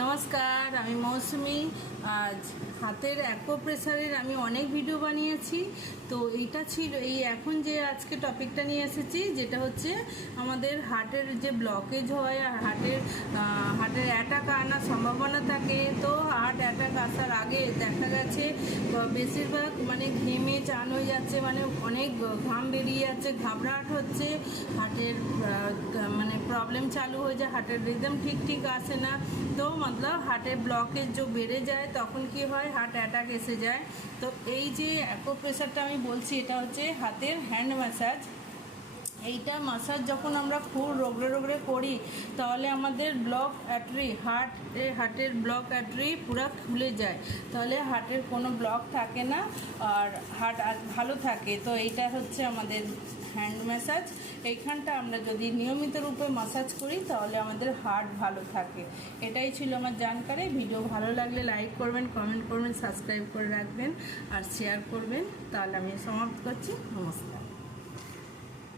নমস্কার, আমি মৌসুমি। আজ হাতের অ্যাকুপ্রেশারের আমি অনেক ভিডিও বানিয়েছি। তো এইটা ছিল এখন যে আজকে টপিকটা নিয়ে এসেছি, যেটা হচ্ছে আমাদের হার্টের যে ব্লকেজ হয় আর হার্টের অ্যাটাক আনার সম্ভাবনা থাকে। তো হার্ট অ্যাটাক আসার আগে দেখা গেছে বেশিরভাগ ঘেমে চান হয়ে যাচ্ছে, অনেক ঘাম বেরিয়ে যাচ্ছে, ঘাবড়াট হচ্ছে, হার্টের প্রবলেম চালু হয়ে যায়, হার্টের রিদম ঠিক আসে না। তো হার্টের ব্লকেজ যে বেড়ে যায় তখন কি হয়, হার্ট অ্যাটাক এসে যায়। তো এই যে অ্যাকুপ্রেশারটা আমি বলছি, এটা হচ্ছে হাতের হ্যান্ড ম্যাসাজ। এইটা মাসাজ যখন আমরা খুব রগড়ে করি, তাহলে আমাদের ব্লক অ্যার্টারি হার্টের ব্লক অ্যার্টারি পুরো খুলে যায়, তাহলে হার্টের কোনো ব্লক থাকে না আর হার্ট ভালো থাকে। তো এইটা হচ্ছে আমাদের হ্যান্ড ম্যাসাজ। এইখানটা আমরা যদি নিয়মিত রূপে ম্যাসাজ করি তাহলে আমাদের হার্ট ভালো থাকে। এটাই ছিল আমার জানকারি। ভিডিও ভালো লাগলে লাইক করবেন, কমেন্ট করবেন, সাবস্ক্রাইব করে রাখবেন আর শেয়ার করবেন। তাহলে আমি সমাপ্ত করছি। নমস্কার।